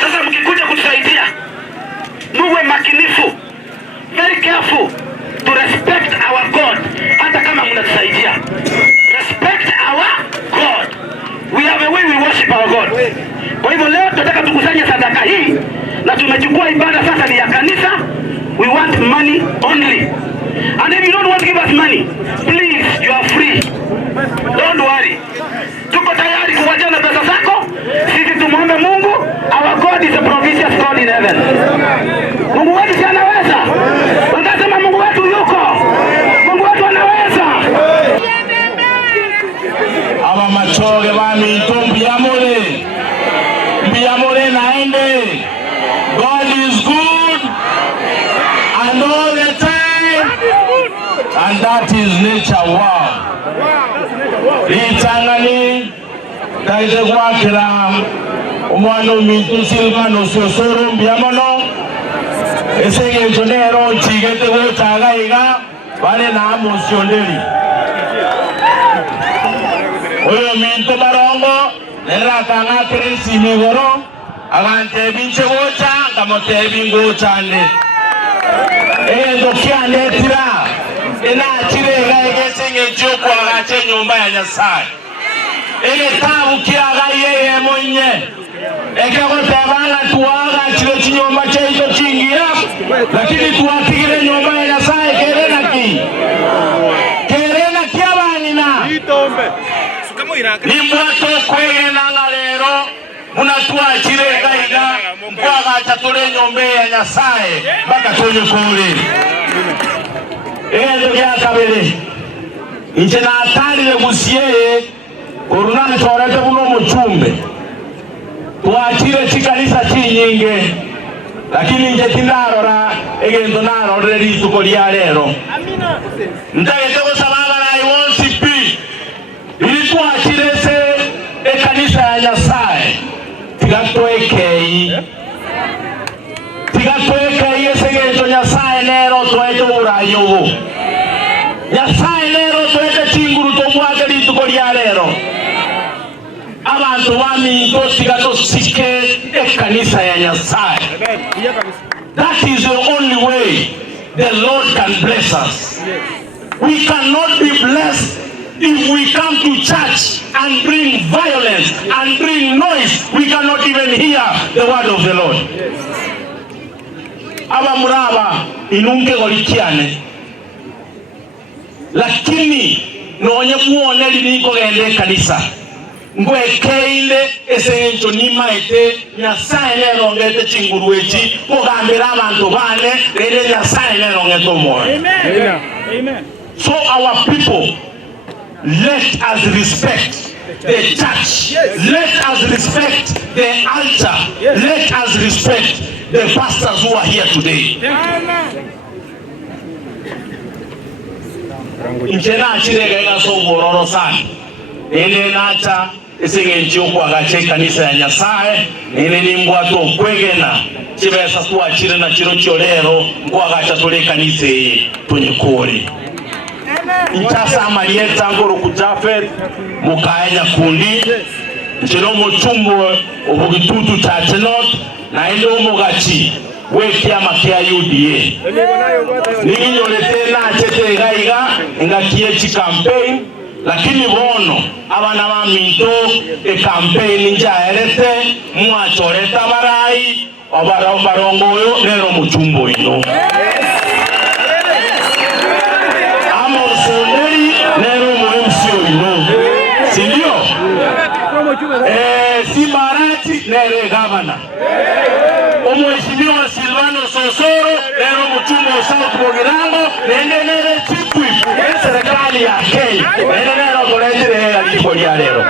Sasa mkikuja kutusaidia, muwe makinifu, very careful to respect our God. Hata kama mnatusaidia, respect our God. We have a way we worship our God. Kwa hivyo leo tunataka tukusanye sadaka hii, na tumechukua ibada sasa ni ya kanisa. We want money only. And if you don't want to give us money, please, you are free. Don't worry. Tuko tayari kuwajana pesa zako. Sisi tumuombe Mungu. Our God is a provincial God in heaven. Mungu wetu si anaweza. Wanasema Mungu wetu yuko. Mungu wetu anaweza. Aba machoge bami itumbi yamole naende. God is good and all the time, and that is nature. Wow. Itangani taite kwakira umwana omuntu silvano sosoro mbiamono esenge njonero chigete gotagaiga bale na amosyondeli oyo minto barongo nera kanga kresi migoro agante binche gocha ngamotebi ngochande endo kyane tira ena chirega egese njoko agache nyumba ya Nyasaye ene tabu kiaga yeye mwenye ekagotebana tuaga chile chinyumba cheito chingira lakini tuatigire nyumba ya Nyasaye kerena kiabanina itombe nimwato kwegena ngalero munatuachire gaiga kwaga chatule nyumba ya Nyasaye baka tonyo kule endo ya kabele inje na atalile gusiye orunani torete buno muchumbe tuachire chikanisa chinyinge lakini nje tindarora egendo narore rituko lya lero ndagete gusababa na I want to be ili tuachire se ekanisa ya Nyasaye tigatwekei esegento Nyasaye nero twete urayobo Nyasaye nero twete chinguru tobwage rituko lya lero abantu bami totigato sike ekanisa ya Nyasaye. That is the only way the Lord can bless us. We cannot be blessed if we come to church and bring violence and bring noise. We cannot even hear the word of the Lord. Aba muraba inunke golikiane lakini nonye muone liniko gende kanisa ngwekeile esencho nimaite Nyasaye nerongete chinguru echi kugambira abantu bane rene Nyasaye nerongete omoyo. Amen. So our people, let us respect the church. Let us respect the altar. Let us respect the pastors who are here today. Injena chirega ina so bororo sana. Ene nacha esengenchi okwagache kanisa ya Nyasaye ene nimbwa to kwegena chibesa tuachire na chiro cholero kwagacha tole kanisa ye tonyekore. Intasa amalieta ngoro kujafet mukanya kundi nchero mochumbo obugitutu chatenot na endo mugachi wekia makia UDA niginyolete na chete gaiga ngakie chi campaign lakini bono abana baminto campaign njaerete mwachoreta barai obarongoyo nero muchumbo ino amosonderi nero muemsio ino sindio Simarati nere gavana Mheshimiwa Silvano Sosoro nero muchumbo South Bogirango nere chipwi serikali ya Kenya nero koletire alipo lya lero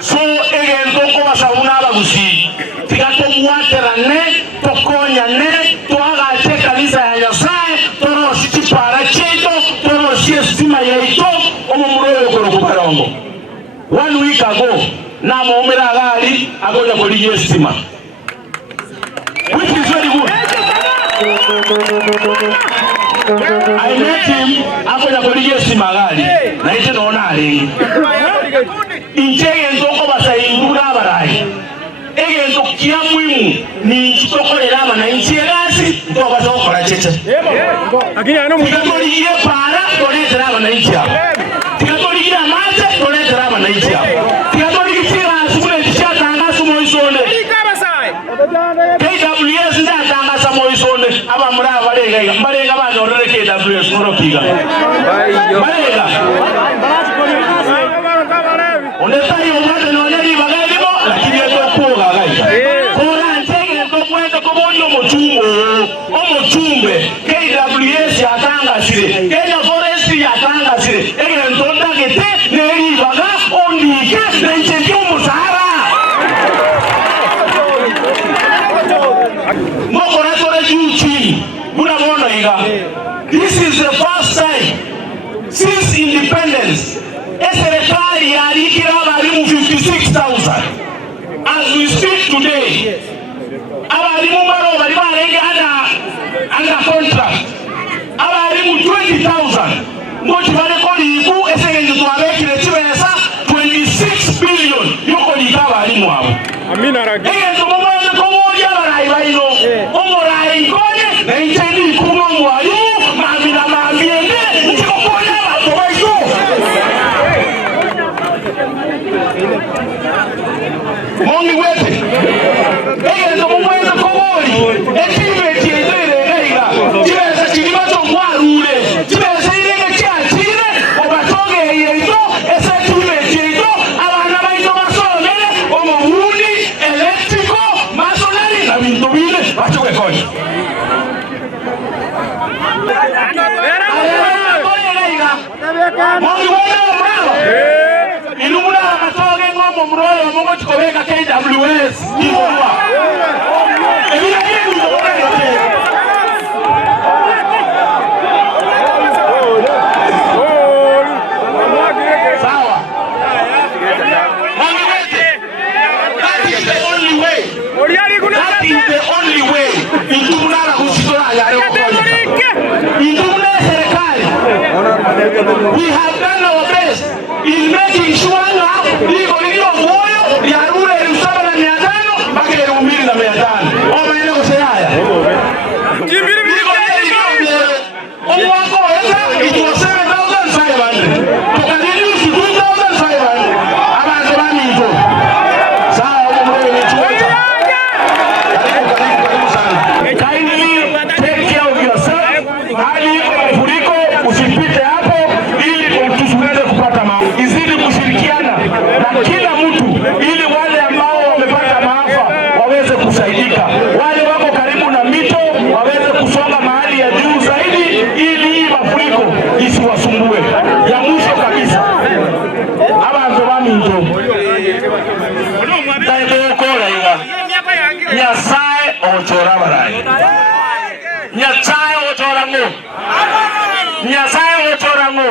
so egendo ko basabuna abagusi tigato muatera ne tokonya ne twagache kanisa ya Nyasaye toro sichipara cheto toro siestima yeito omumuroyo ko kubarongo 1 week ago na muumira gali agoja ko estima which is very good. I met him agoja ko estima gali na ite nona ali injege ndoko basaindura barai kintu kia muhimu ni kitokolera wananchi elasi ndoka zokora cheche lakini ano mkatolikie para toletera wananchi hapo tikatolikie amaze toletera wananchi hapo tikatolikie asubule tishatanga sumoisone KWS ndatanga samoisone aba muraba barenga banyorere KWS ngorokiga barenga ondetayo umate nonyeri bagalimo lakini etokuoga gaita kora ntege ntokwenda kobonyo omuchumbe KWS yatangasire Kenya Forest yatangasire egere ntondagete neribaga ondike nencheki umusara mokora tore juchini munabona iga. This is the first time since independence serikali yalikira abalimu 56,000 as we speak today. Abalimu baro bali barenge under contract abalimu 20,000 ngochi bale koliku esenge twabekire kibesa 26 billion yoko likabalimu abo. Amina ragi ego mumwe ko moja barayi bayino omorayi konye nenchendi kumo mwali mamina mambiende ndikokonya batobayo Mongi wete ego mumwe ko moli ekibe tiendere reiga tibesa kilibato kwarule tibesa ile kyatire obatonge yeito ese tibe tiito abana bayito basomere omuhuni electrico masonari na bintu bile bachoke koji Mongi wete bravo ilumuna matoge ngomo mroyo mongo chikobeka KWS iwa ebila yenu sawa Mongi wete that is the only way ilumuna kusitola yale ilumuna serikali we have done our best in making sure iko ndio moyo ya rule 7,500 mpaka 2,500 au maana kusema omwako eza itose 7,500 tukadili 2,500 abantu bamito sawa umwe ni chuo kindly take care of yourself hali mafuriko usipite hapo ili tusiweze kupata maafa izidi kushirikiana na kila mtu ili wale ambao wamepata maafa waweze kusaidika wale wako karibu na mito waweze kusonga mahali ya juu zaidi ili mafuriko isiwasumbue ya mwisho kabisa abantu bamito ndaikokora iga Nyasaye ochora barayi Nyasaye ochora ngo Nyasaye ochora ngo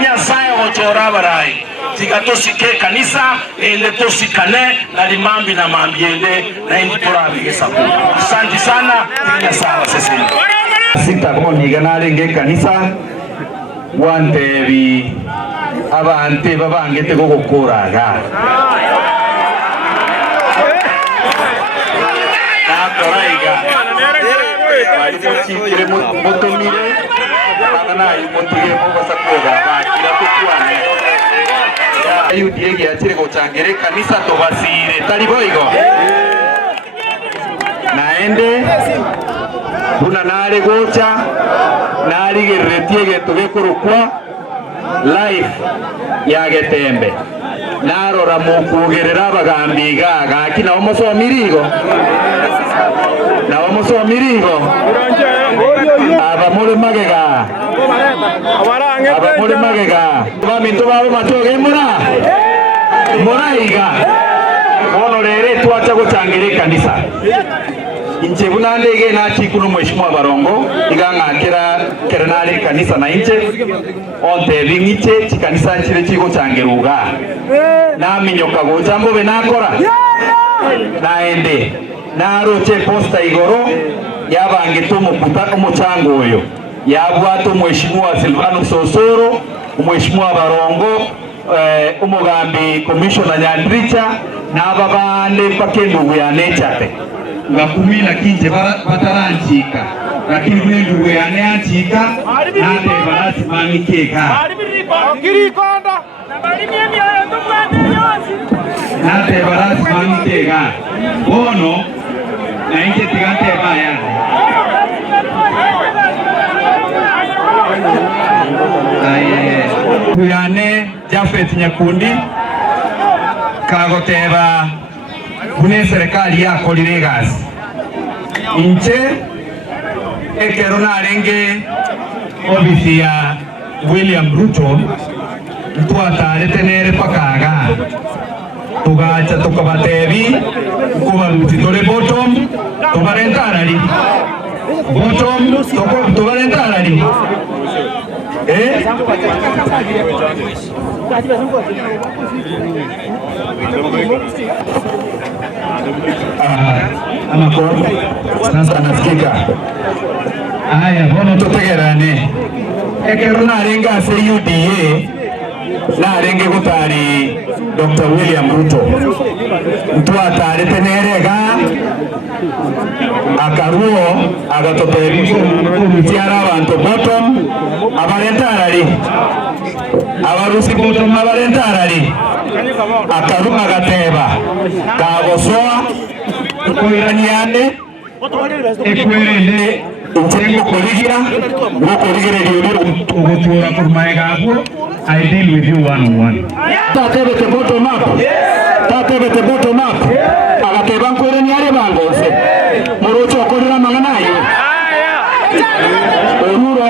Nyasaye ochora barayi tigatosike kanisa ende tosikane na limambi na mambiende na indi torabigesa. Asante sana Nyasaye sisi sita koniga nalenge kanisa wantebi abante babangete gukuraga Toraiga chikire motomire agana motige mubasa koga bakira kutwane ya yudiege atire gochangere kanisa tobasire taliboigo naende buna nare gocha nari geretiege togekorukwa life ya Getembe narora mukugerera abagambiga gakina omusomirigo na omusomirigo abamule magega baminto babo matoge muraiga ono rere twacha gucangire kanisa inche bunandege nachikuno mheshimiwa Barongo igangakira kerenale kanisa na inche onte bingiche chikanisa nchire chigo changeruga na minyoka gochambo benakora naende naroche posta igoro yabangito mukuta umuchango oyo yabwato mheshimiwa Silvano Sosoro mheshimiwa Barongo umugambi commissioner Nyandricha na babande pakendu ya nechate ngakumila kinje bataranchika lakini mwendu ya neanchika nate barasi mangikeka Kirikonda na barimi ya ndumwate yosi nate barasi mangikeka bono na inje tigante baya kuyane Japhet Nyakundi kagoteba kune serikali yako liregasi inche ekero narenge ofisi ya William Ruto twatarete nere pakaga tugacha tukabatebi kubaruti tole bottom tubarentarali bottom tubarentarali amako sasa nasikika haya bono tutegerane ekero narenga se UDA narenge gutari Dr. William Ruto ntwatare tenerega akaruo agatotebi kumutiara abantu bottom abarentarali abarusi bottom abarentarali akaruma gateba kagosoa koiraniane ekwerende utengo korigira ryo ugotura kurmae gapo I deal with you one on one. Tatebe te bottom up. Tatebe te bottom up. Agateba nkoiraniare bangose morocho korera manganayo oruro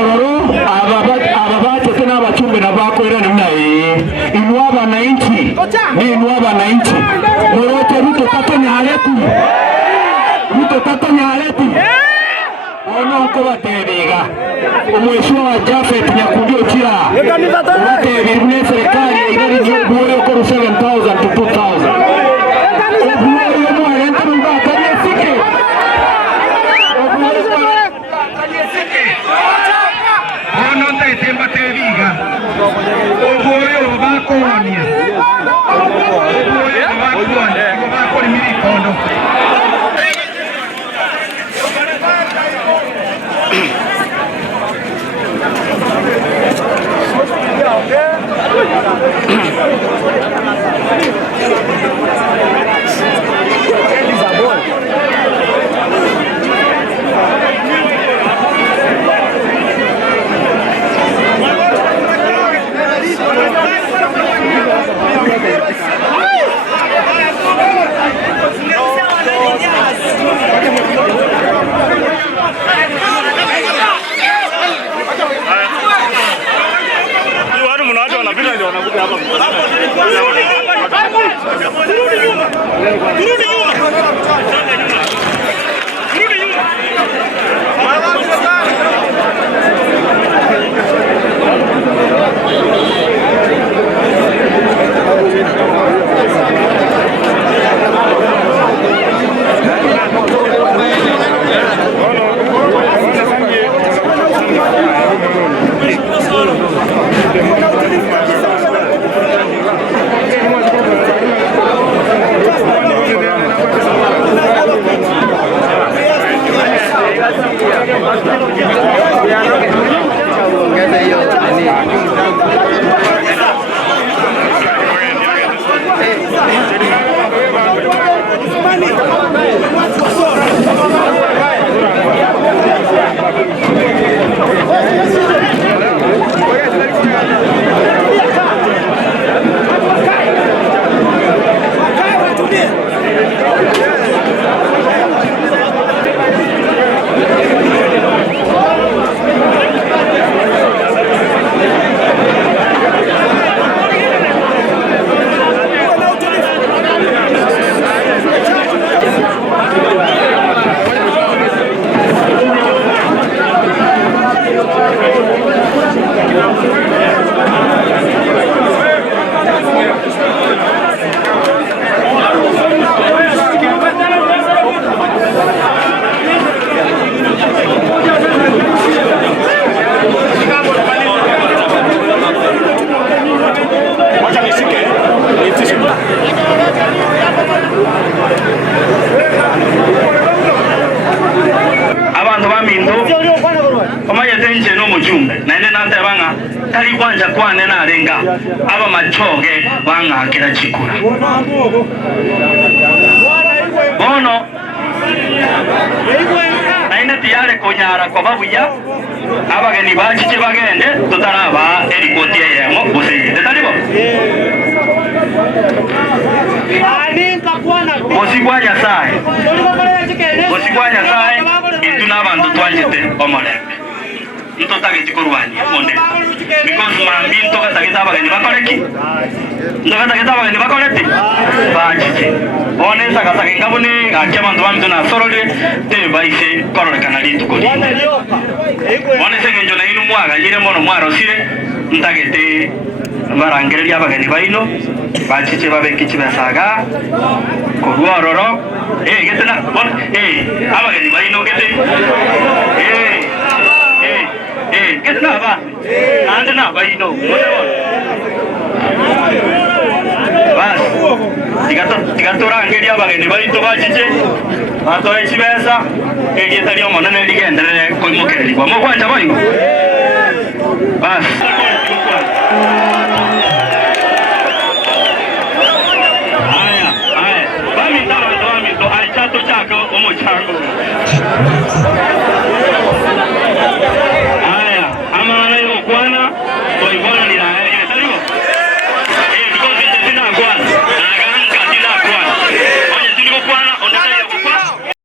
ababacho tena abachumbe na bakoirani mnaye inua bananchi ni inua bananchi morocho Ruto tato nyaletu ono kubatebega umweshwa Japhet Nyakundi okira ubatebira ne serikali igari ni bure ko 7,000 to 2,000 obure mo arenta mbaka yesike ono ntaitema tebiga obure bakonia obure bakoni milikondo Omanya tenje no mujumbe na ene nante banga kali kwanja kwane na alenga aba machoge banga kila chikura bono na ene tiyale konyara kwa babuya abageni bachiche bagende tutaraba erikotie yemo buseyite talibo Osigwa Nyasaye ituna abantu twajete omolembe ntotage chikorwani monde because mambi ntoka tageta abageni bakoreki ntoka tageta abageni bakoreti bachiche one saka saka ngabone akema ndo bamtu na sorole te baise korore kanali tukoli one sengenjo na inu mwaga yire mono mwaro sire ntagete barangereria abageni baino bachiche babeki chibasaga korororo getena abageni baino gete getena ba ande na baino bas tigatora abageni baito bachiche batoe chibesa getari omonene ligendere koimokereri kwa mogwanja baino bas